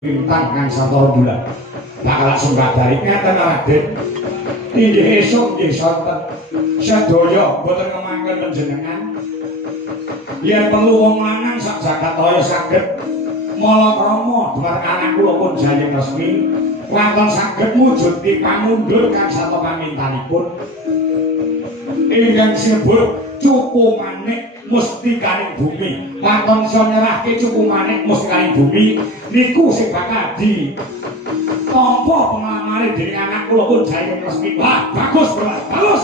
bintang kang santara bulan bakal sembadari ngeten Raden inggih esuk nggih sonten sedaya boten ngemangken panjenengan yen perlu wong lanang sak jagat raya saged malakrama dhumateng anak kula pun Jayeng Resmi wonten saged mujuti pamundur kang sarta pamintanipun ingkang sinebut cupu manik mustikaning bumi wonten isa nyerahke cupu manik mustikaning bumi niku sing bakal di tampa pengalamane dening anak kula pun Jayeng Resmi. Wah bagus bagus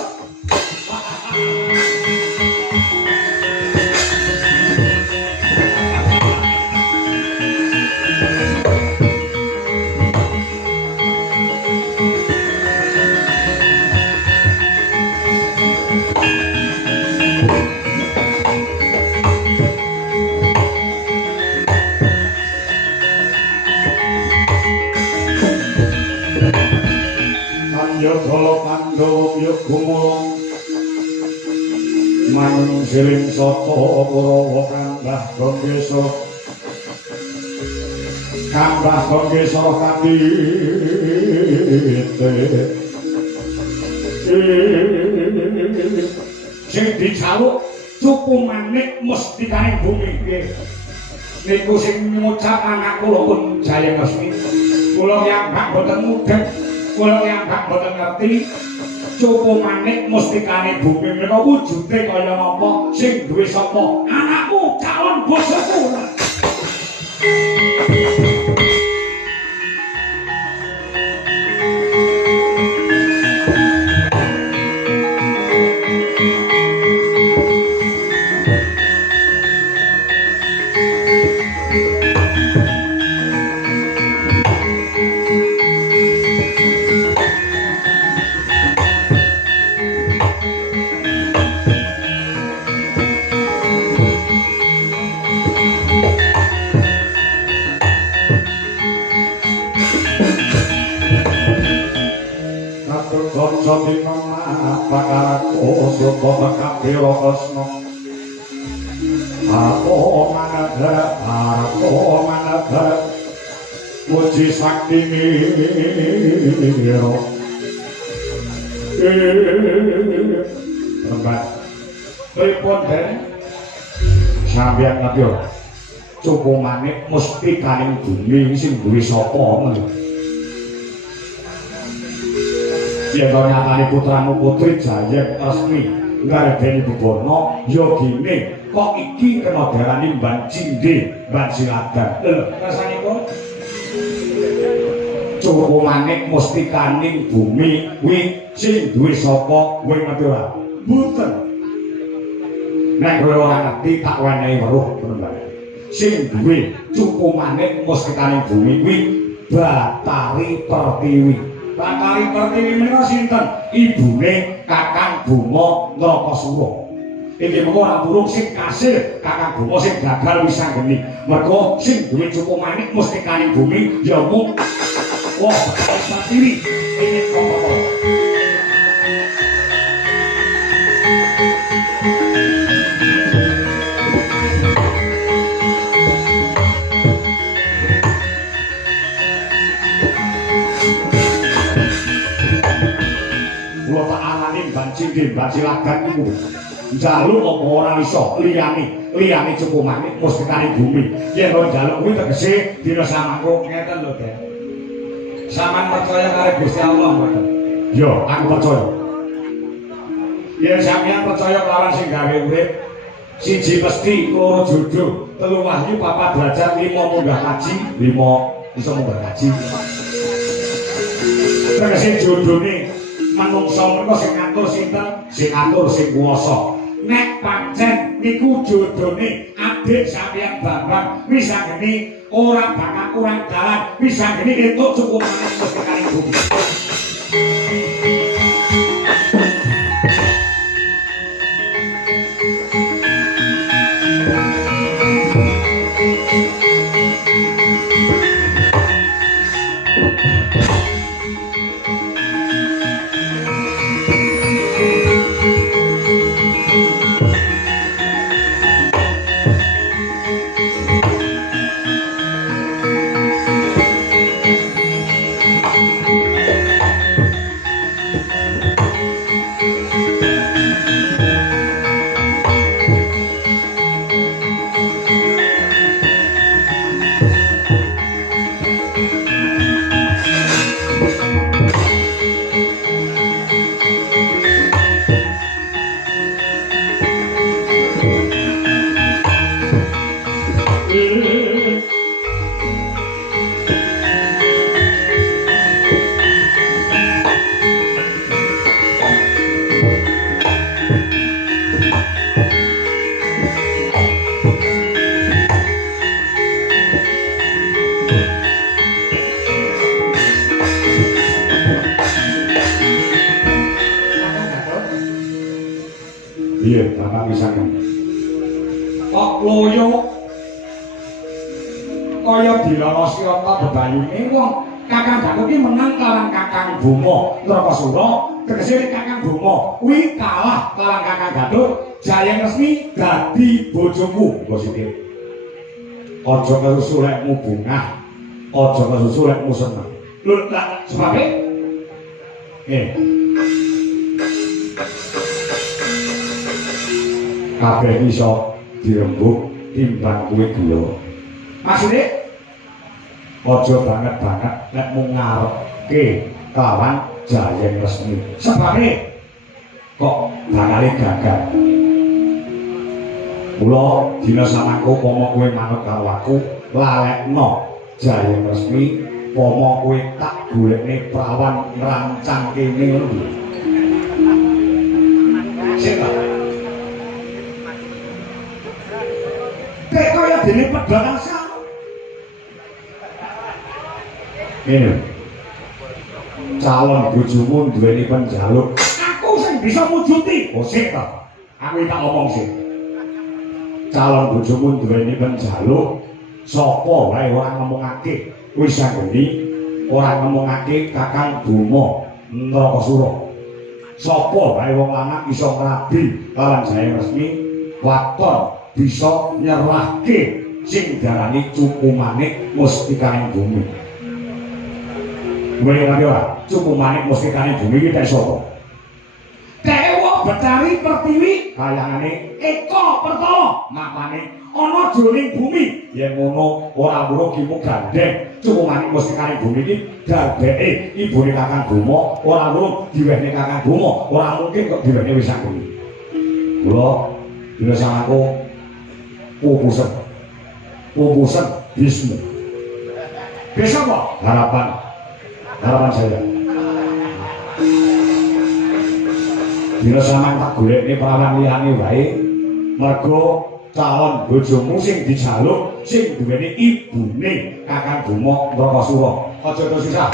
Kala Pandhawa ya gumulung manung siling sata Kurawa Kambah Gangesa Kambah Gangesa kadite sing dicaluk cupu manik mustikaning bumi niku sing ngucap anak kula pun Jayeng Resmi kula yang boten mudeng kula yang boten ngerti cupu manik mustikane bumi menika wujude kaya napa sing duwe sapa anakmu calon bojoku Sodina pakaraku supa kapira kresna Ako manadhara puji saktine Rembat pripun den sampeyan ngerti cupu manik mustikaning bumi sing duwe sapa ngono yen nyatane putramu putri Jayeng Resmi ngardeni bebono ya gene kok iki kena darani Mban Cindhe Mban Siladan lho rasane kok cupu manik mustikaning bumi kuwi sing duwe sapa kowe ngerti ora mboten nek kowe ora ngerti tak wenehi weruh penemban sing duwe cupu manik mustikaning bumi kuwi Bathari Pertiwi Bathari Pertiwi menika sinten? Ibune Kakang Bima Nrakasura. Iki mengko ora burung sing kasil Kakang Bima sing gagal wisanggeni. Mergo sing duwe cupu manik mustikaning bumi ya mung Bathari Pertiwi. Iki apa-apa. Mban Cindhe Mban Silagan iku njaluk apa ora iso liyane cupu manik mustikaning bumi yen ora njaluk kuwi tegese dina samangko ngeten lho Den sampeyan percaya karo Gusti Allah mboten yo aku percaya yen sampeyan percaya kelawan sing gawe urip siji mesti loro jodoh telu wahyu papat derajat 5 munggah kaji 5 iso munggah kaji tegese jodhone manungsa menika sing ngatur sinten sing ngatur sing kuwasa nek pancen niku jodhone adik sampeyan Bambang misanggeni ora bakal kurang dalan misanggeni entuk cukup manik mustikaning bumi dilana sirata bebayune wong Kakang Gatot iki menang kelawan Kakang Bima Nrakasura. Tegese Kakang Bima kuwi kalah kelawan Kakang Gatot, Jayeng Resmi dadi bojomu. Positif. Aja kesusu lekmu bungah, aja kesusu lekmu seneng. Lho, lah sebabe kabeh iso dirembuk timbang kuwi gula. Maksude aja banget-banget nek mung ngarepke kelawan Jayeng Resmi. Sebabe kok bakal gagal. Mula dina samangko pomo kowe manut karo aku, lalekno Jayeng Resmi, pomo kowe tak golekne prawan ngrancang kene ngono. Sik ta? Kayak kaya dene pedang sama. Ini calon bojomu duweni penjaluk. Aku sing bisa mujuti. Oh sik ta. Aku tak ngomong sik. Calon bojomu duweni penjaluk, sapa wae ora ngomongake wis anggeni, ora ngomongake Kakang Bima Nrakasura. Sapa wae wong lanang iso ngrabi kalawan Jayeng Resmi, waton bisa nyerahke sing darani Cupu Manik Mustikaning Bumi. Kowe ngerti ora? Cupu Manik Mustikaning Bumi iki tek sapa? Dewa Betari Pertiwi kayangane Eka Pertala mapane ana jroning bumi. Yen ngono ora mung kimu gandeng Cupu Manik Mustikaning Bumi iki darbeke ibune Kakang Bima, ora mung diwehne Kakang Bima, ora mungkin kok diwehne wis bumi. Kula dina samangko pupusan Bismu. Bisa apa? Harapan saya. Dina samang tak golekne prawan liyane wae, mergo calon bojomu sing dijaluk sing duweni ibune Kakang Bima Nrakasura. Aja terus susah.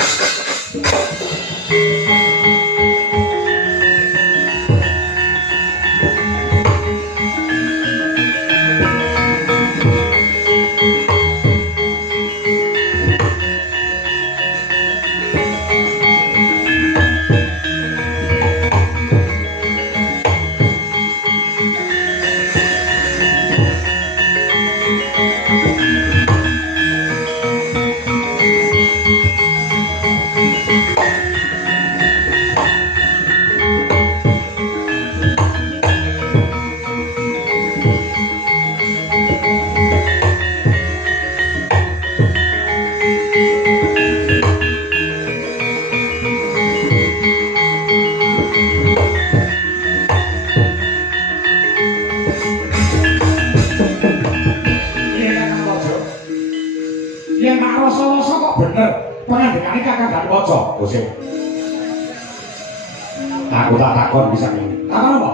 Aku tak takon bisa ini. Takon apa?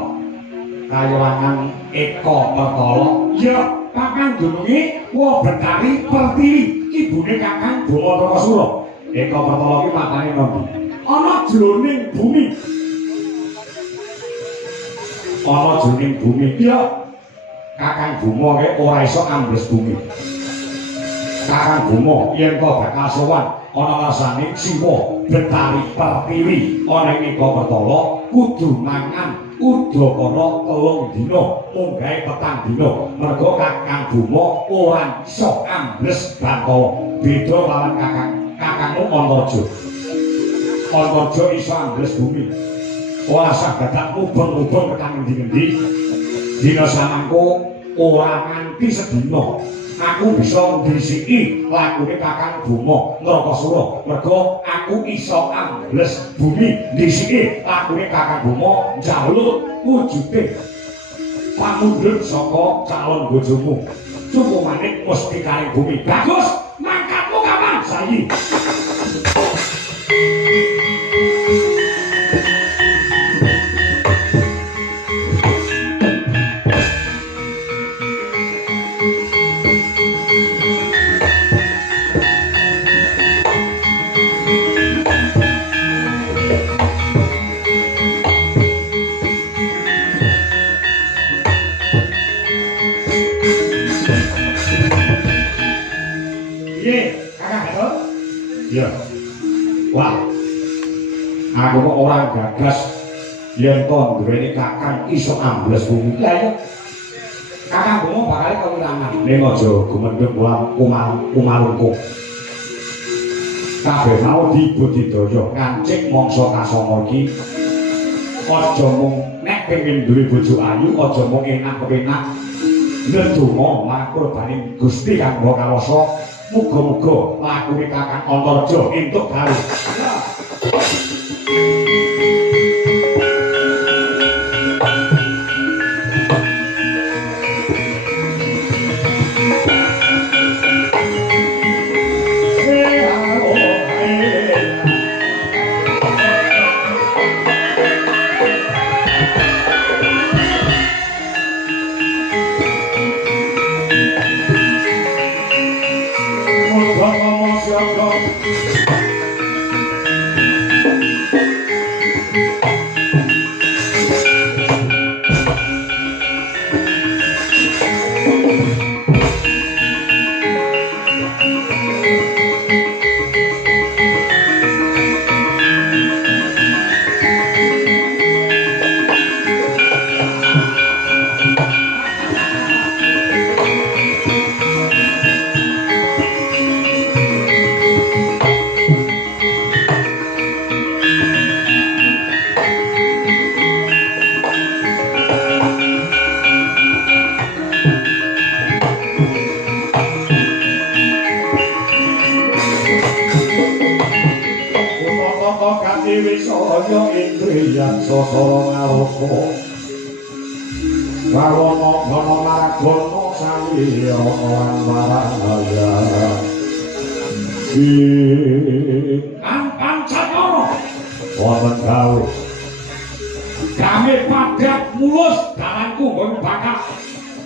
Kayangan Eka Pertala. Ya, Kakang dununge Wa Betari Pertiwi, ibune Kakang Bima Nrakasura. Eka Pertala iki matane nondi? Ana jroning bumi. Ana jroning bumi. Ya, Kakang Bima ki ora iso ambles bumi. Kakang Bima yen to bakal sowan ana rasane Siwa Betari Pertiwi ana ing Eka Pertala kudu mangan udakara 3 dina munggahe 4 dina mergo Kakang Bima ora iso ambles Bantala. Beda kalawan kakangmu Antarja. Antarja iso ambles bumi. Ora saged mubeng-mubeng tekan endi-endi. Dina samangko ora nganti sedina aku bisa ndrisiki lakune Kakang Bima Nrakasura mergo aku iso ambles bumi ndrisiki lakune Kakang Bima njaluk wujude pamundhut saka calon bojomu Cupu Manik Mustikaning Bumi. Bagus, mangkatmu kapan? Saiki. Yeah. Ya. Wah. Aku kok ora gagas yen to duweni kakang iso ambles bumi. Lah ya. Kakang bomo bakal kewirangan. Ning aja gumendhek kumalungkung. Kabeh mau dibudidaya ngancik mangsa kasana iki. Aja mung nek pengin duwe bojo ayu, aja mung enak-enak. Ndedonga makurbaning Gusti Kang Maha Kawasa, muga-muga lakune Kakang Antarja entuk gawe. Wisaya indriyan sasara ngarupa wawana gana maragana sawiya lan marahaya Kang Cakara wonten gawe kami padat mulus dalanku nggon bakal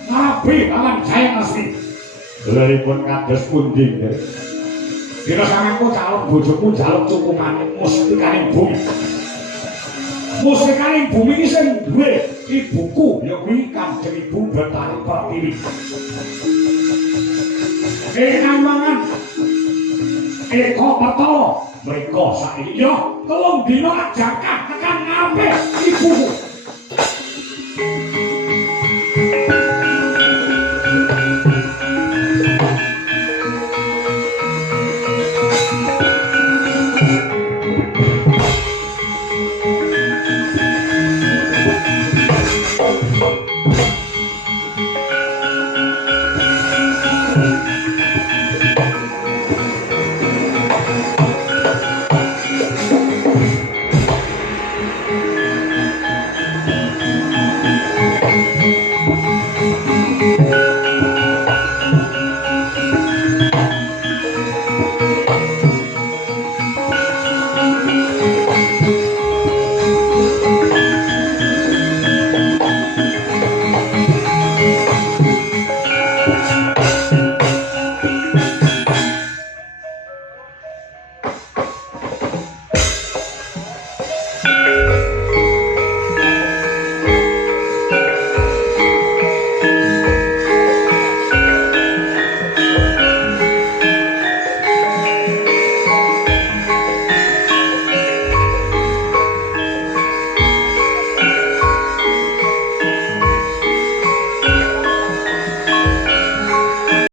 ngabi dalan Jaya Asri lelipun kados pundi dina samengko calon bojoku jaluk cukumane musikaning bumi. Musikaning bumi iki sing duwe ibuku ya kuwi Kanjeng Ibu Betari Pertiwi. Mangan Eko Petala mriko saiki ya 3 dina jangkah tekan ngampe ibuku.